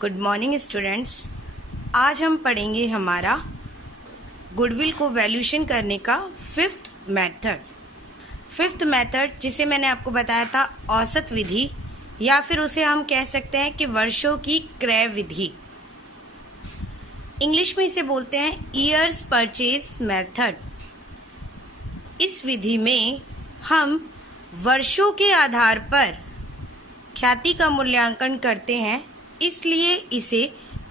Good morning students. आज हम पढ़ेंगे हमारा गुडविल को वैल्यूएशन करने का फिफ्थ मेथड जिसे मैंने आपको बताया था औसत विधि, या फिर उसे हम कह सकते हैं कि वर्षों की क्रय विधि। इंग्लिश में इसे बोलते हैं ईयर्स परचेज मेथड। इस विधि में हम वर्षों के आधार पर ख्याति का मूल्यांकन करते हैं, इसलिए इसे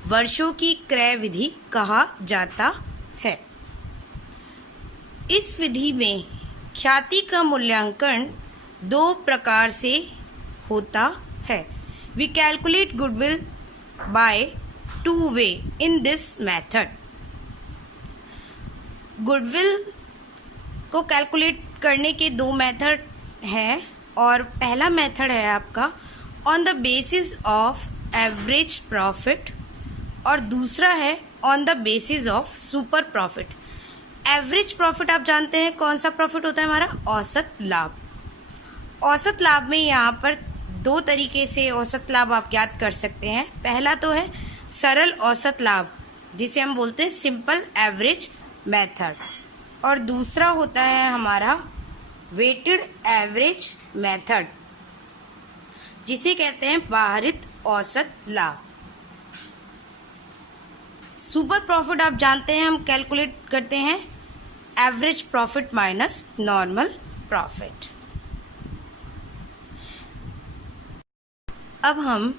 वर्षों की क्रय विधि कहा जाता है। इस विधि में ख्याति का मूल्यांकन दो प्रकार से होता है। We calculate goodwill by two way in this method. Goodwill को कैलकुलेट करने के दो मेथड हैं, और पहला मेथड है आपका on the basis of average profit और दूसरा है on the basis of super profit. Average profit आप जानते हैं कौन सा प्रॉफिट होता है हमारा? औसत लाभ। औसत लाभ में यहाँ पर दो तरीके से औसत लाभ आप ज्ञात कर सकते हैं। पहला तो है सरल औसत लाभ, जिसे हम बोलते हैं सिंपल एवरेज मेथड, और दूसरा होता है हमारा वेटेड एवरेज मेथड, जिसे कहते हैं भारित औसत लाभ। सुपर प्रॉफिट आप जानते हैं हम कैलकुलेट करते हैं average profit minus normal profit. अब हम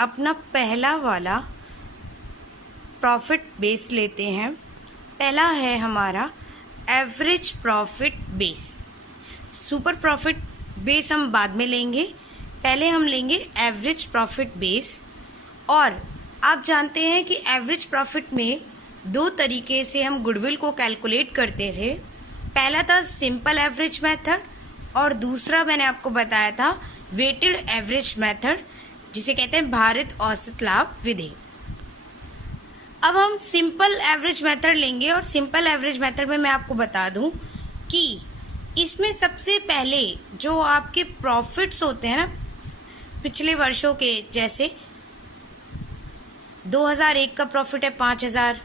अपना पहला वाला प्रॉफिट बेस लेते हैं। पहला है हमारा average profit base. Super profit base हम बाद में लेंगे, पहले हम लेंगे एवरेज प्रॉफिट बेस। और आप जानते हैं कि एवरेज प्रॉफिट में दो तरीके से हम गुडविल को कैलकुलेट करते थे। पहला था सिंपल एवरेज मेथड और दूसरा मैंने आपको बताया था वेटेड एवरेज मेथड, जिसे कहते हैं भारित औसत लाभ विधि। अब हम सिंपल एवरेज मेथड लेंगे, और सिंपल एवरेज मेथड में मैं आपको बता दूं कि इसमें सबसे पहले जो आपके प्रॉफिट्स होते हैं ना पिछले वर्षों के, जैसे 2001 का प्रॉफिट है 5000,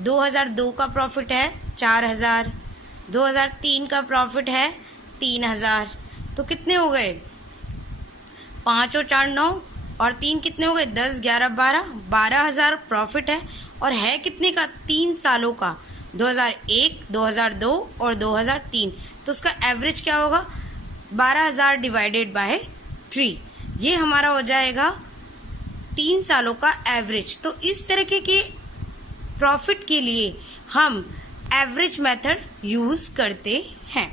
2002 का प्रॉफिट है 4000, 2003 का प्रॉफिट है 3000, तो कितने हो गए? 5 और 4 9, और 3 कितने हो गए? 10 11 12,000 प्रॉफिट है। और है कितने का? 3 सालों का, 2001, 2002 और 2003। तो उसका एवरेज क्या होगा? 12,000 डिवाइडेड बाय 3, ये हमारा हो जाएगा 3 सालों का एवरेज। तो इस तरीके के प्रॉफिट के लिए हम एवरेज मेथड यूज करते हैं।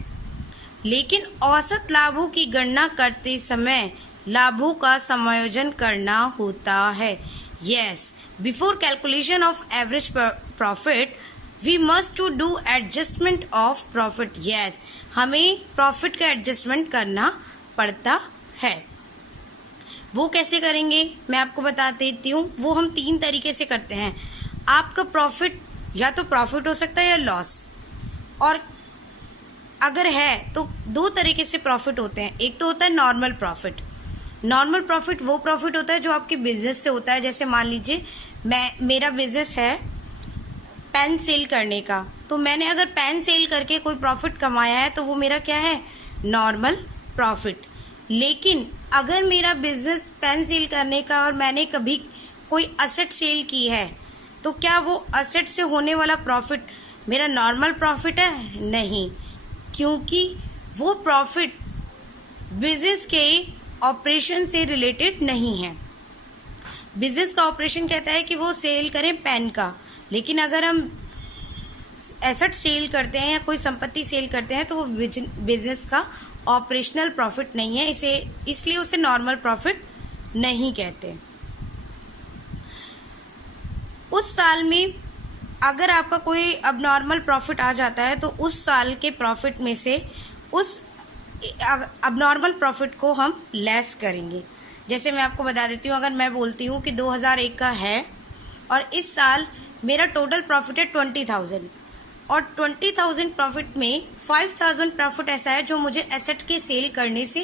लेकिन औसत लाभों की गणना करते समय लाभों का समायोजन करना होता है। Yes, before calculation of average profit we must to do adjustment of profit. Yes, हमें प्रॉफिट का एडजस्टमेंट करना पड़ता है। वो कैसे करेंगे मैं आपको बता देती हूँ। वो हम 3 तरीके से करते हैं। आपका प्रॉफिट या तो प्रॉफिट हो सकता है या लॉस, और अगर है तो 2 तरीके से प्रॉफिट होते हैं। एक तो होता है नॉर्मल प्रॉफिट। नॉर्मल प्रॉफिट वो प्रॉफिट होता है जो आपके बिजनेस से होता है। जैसे मान लीजिए मेरा बिजनेस है पेन सेल करने का, तो मैंने अगर पेन सेल करके कोई प्रॉफिट कमाया है तो वो मेरा क्या है? Normal profit. लेकिन अगर मेरा बिजनेस पेन सेल करने का और मैंने कभी कोई असेट सेल की है, तो क्या वो असेट से होने वाला प्रॉफिट मेरा नॉर्मल प्रॉफिट है? नहीं, क्योंकि वो प्रॉफिट बिजनेस के ऑपरेशन से रिलेटेड नहीं है। बिजनेस का ऑपरेशन कहता है कि वो सेल करें पेन का, लेकिन अगर हम एसेट सेल करते हैं या कोई संपत्ति सेल करते हैं तो वो बिजनेस का ऑपरेशनल प्रॉफिट नहीं है, इसलिए उसे नॉर्मल प्रॉफिट नहीं कहते। उस साल में अगर आपका कोई अबनॉर्मल प्रॉफिट आ जाता है तो उस साल के प्रॉफिट में से उस अबनॉर्मल प्रॉफिट को हम लेस करेंगे। जैसे मैं आपको बता देती हूँ, अगर मैं बोलती हूँ कि 2001 का है और इस साल मेरा टोटल प्रॉफिट है 20,000, और 20,000 प्रॉफिट में 5,000 प्रॉफिट ऐसा है जो मुझे एसेट के सेल करने से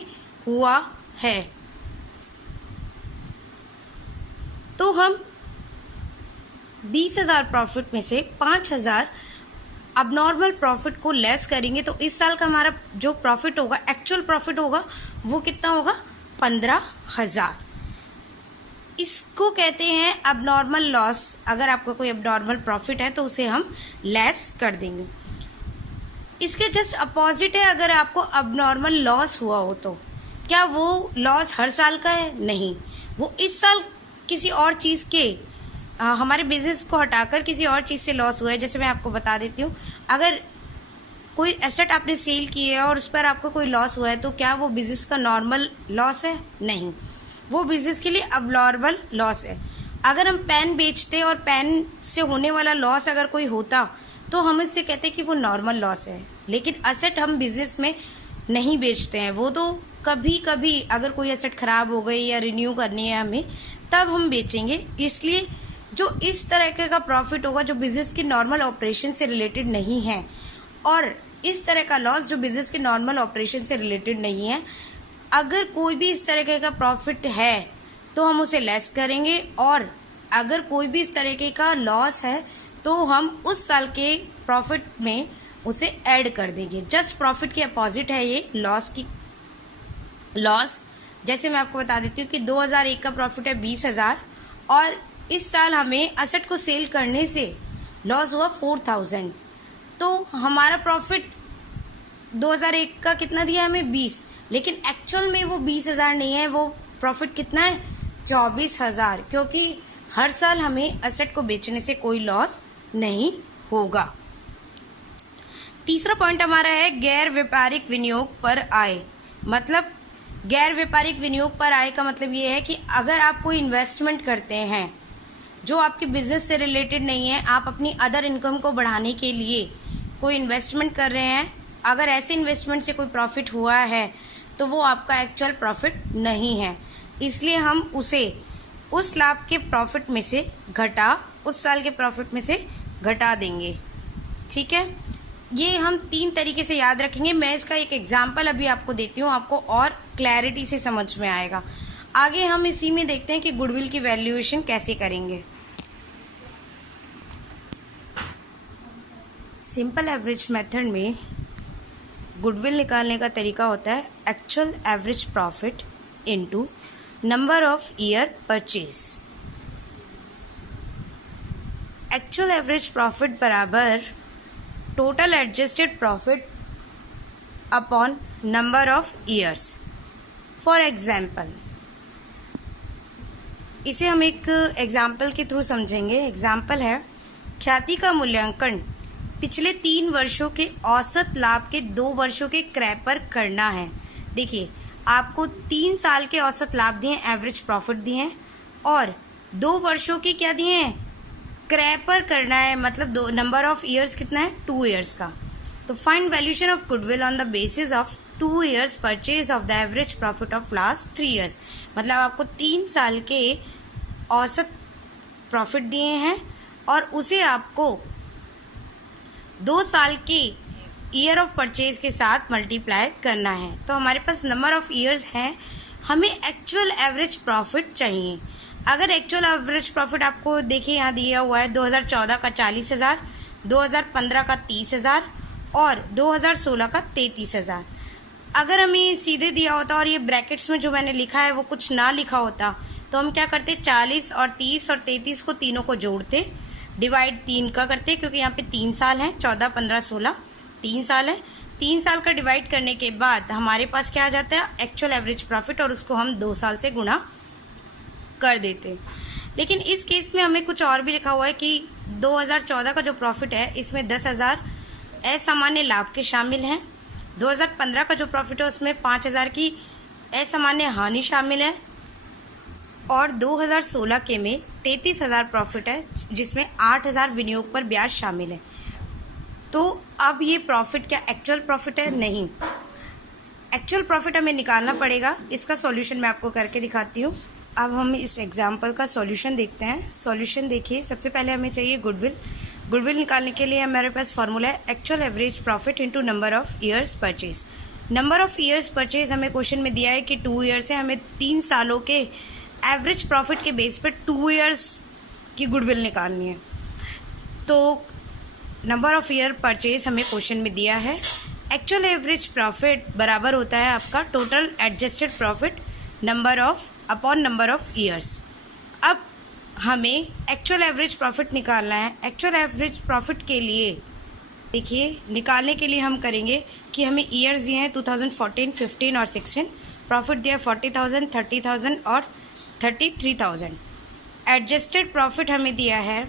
हुआ है, तो हम 20,000 प्रॉफिट में से 5,000 अब नॉर्मल प्रॉफिट को लेस करेंगे तो इस साल का हमारा जो प्रॉफिट होगा, एक्चुअल प्रॉफिट होगा, वो कितना होगा? 15,000। इसको कहते हैं अब नॉर्मल लॉस। अगर आपका कोई अब नॉर्मल प्रॉफिट है तो उसे हम लेस कर देंगे। इसके जस्ट अपोजिट है, अगर आपको अब नॉर्मल लॉस हुआ हो तो क्या वो लॉस हर साल का है? नहीं, वो इस साल किसी और चीज़ के हमारे बिजनेस को हटाकर किसी और चीज़ से लॉस हुआ है। जैसे मैं आपको बता देती हूँ, अगर कोई एसेट आपने सेल की है और उस पर आपको कोई लॉस हुआ है तो क्या वो बिजनेस का नॉर्मल लॉस है? नहीं, वो बिजनेस के लिए अब नॉर्मल लॉस है। अगर हम पेन बेचते और पेन से होने वाला लॉस अगर कोई होता तो हम इससे कहते कि वो नॉर्मल लॉस है। लेकिन एसेट हम बिजनेस में नहीं बेचते हैं, वो तो कभी कभी अगर कोई एसेट खराब हो गई या रिन्यू करनी है हमें तब हम बेचेंगे। इसलिए जो इस तरह का प्रॉफिट होगा जो बिजनेस के नॉर्मल ऑपरेशन से रिलेटेड नहीं है, और इस तरह का लॉस जो बिजनेस के नॉर्मल ऑपरेशन से रिलेटेड नहीं है, अगर कोई भी इस तरह का प्रॉफिट है तो हम उसे लेस करेंगे, और अगर कोई भी इस तरीके का लॉस है तो हम उस साल के प्रॉफिट में उसे ऐड कर देंगे। जस्ट प्रॉफिट के अपोजिट है ये लॉस। जैसे मैं आपको बता देती हूँ कि 2001 का प्रॉफिट है 20,000 और इस साल हमें एसेट को सेल करने से लॉस हुआ 4,000, तो हमारा प्रॉफिट 2001 का कितना दिया हमें? 20, लेकिन एक्चुअल में वो 20,000 नहीं है, वो प्रॉफिट कितना है? 24,000, क्योंकि हर साल हमें एसेट को बेचने से कोई लॉस नहीं होगा। तीसरा पॉइंट हमारा है गैर व्यापारिक विनियोग पर आय। मतलब गैर व्यापारिक विनियोग पर आय का मतलब ये है कि अगर आप कोई इन्वेस्टमेंट करते हैं जो आपके बिजनेस से रिलेटेड नहीं है, आप अपनी अदर इनकम को बढ़ाने के लिए कोई इन्वेस्टमेंट कर रहे हैं, अगर ऐसे इन्वेस्टमेंट से कोई प्रॉफिट हुआ है तो वो आपका एक्चुअल प्रॉफिट नहीं है। इसलिए हम उसे उस लाभ के प्रॉफिट में से उस साल के प्रॉफिट में से घटा देंगे। ठीक है, ये हम 3 तरीके से याद रखेंगे। मैं इसका एक एग्जाम्पल अभी आपको देती हूँ, आपको और क्लैरिटी से समझ में आएगा। आगे हम इसी में देखते हैं कि गुडविल की वैल्यूएशन कैसे करेंगे। सिंपल एवरेज मेथड में गुडविल निकालने का तरीका होता है actual average profit into number of year purchase. Actual average profit बराबर total adjusted profit upon number of years. For example, इसे हम एक एग्जाम्पल के थ्रू समझेंगे। एग्जाम्पल है, ख्याति का मूल्यांकन पिछले 3 वर्षों के औसत लाभ के 2 वर्षों के क्रय पर करना है। देखिए, आपको 3 साल के औसत लाभ दिए, एवरेज प्रॉफिट दिए हैं, और 2 वर्षों के क्या दिए हैं? क्रय पर करना है। मतलब नंबर ऑफ ईयर्स कितना है? 2 ईयर्स का। तो find valuation of goodwill on the basis of 2 years purchase of the average profit of last 3 years. मतलब आपको 3 साल के औसत प्रॉफिट दिए हैं और उसे आपको 2 साल के ईयर ऑफ परचेज के साथ मल्टीप्लाई करना है। तो हमारे पास नंबर ऑफ ईयर्स हैं, हमें एक्चुअल एवरेज प्रॉफिट चाहिए। अगर एक्चुअल एवरेज प्रॉफिट आपको देखिए यहाँ दिया हुआ है 2014 का 40,000, 2015 का 30,000 और 2016 का 33,000। अगर हमें सीधे दिया होता और ये ब्रैकेट्स में जो मैंने लिखा है वो कुछ ना लिखा होता तो हम क्या करते? 40 और 30 और 33 को तीनों को जोड़ते, डिवाइड 3 का करते, क्योंकि यहाँ पे 3 साल हैं, 14, 15, 16 3 साल है। 3 साल का डिवाइड करने के बाद हमारे पास क्या आ जाता है? एक्चुअल एवरेज प्रॉफिट, और उसको हम 2 साल से गुणा कर देते। लेकिन इस केस में हमें कुछ और भी लिखा हुआ है कि 2014 का जो प्रॉफिट है इसमें 10,000 असामान्य लाभ के शामिल हैं, 2015 का जो प्रॉफिट है उसमें 5,000 की असामान्य हानि शामिल है, और 2016 के में 33,000 प्रॉफिट है जिसमें 8,000 विनियोग पर ब्याज शामिल है। तो अब ये प्रॉफिट क्या एक्चुअल प्रॉफिट है? नहीं, एक्चुअल प्रॉफिट हमें निकालना पड़ेगा। इसका सॉल्यूशन मैं आपको करके दिखाती हूँ। अब हम इस एग्जाम्पल का सॉल्यूशन देखते हैं। सॉल्यूशन देखिए, सबसे पहले हमें चाहिए गुडविल निकालने के लिए हमारे पास फॉर्मूला है actual average profit into number of years purchase. Number of years purchase हमें क्वेश्चन में दिया है कि 2 ईयर्स है, हमें 3 सालों के एवरेज प्रॉफिट के बेस पर 2 ईयर्स कि गुडविल निकालनी है। तो नंबर ऑफ़ ईयर परचेज हमें क्वेश्चन में दिया है। एक्चुअल एवरेज प्रॉफिट बराबर होता है आपका total adjusted profit number of years. अब हमें एक्चुअल एवरेज प्रॉफिट निकालना है। एक्चुअल एवरेज प्रॉफिट के लिए देखिए, निकालने के लिए हम करेंगे कि हमें ईयर्स दिए हैं 2014, 15 और 16, प्रॉफिट दिया 40,000, 30,000 और 33,000। एडजस्टेड प्रॉफिट हमें दिया है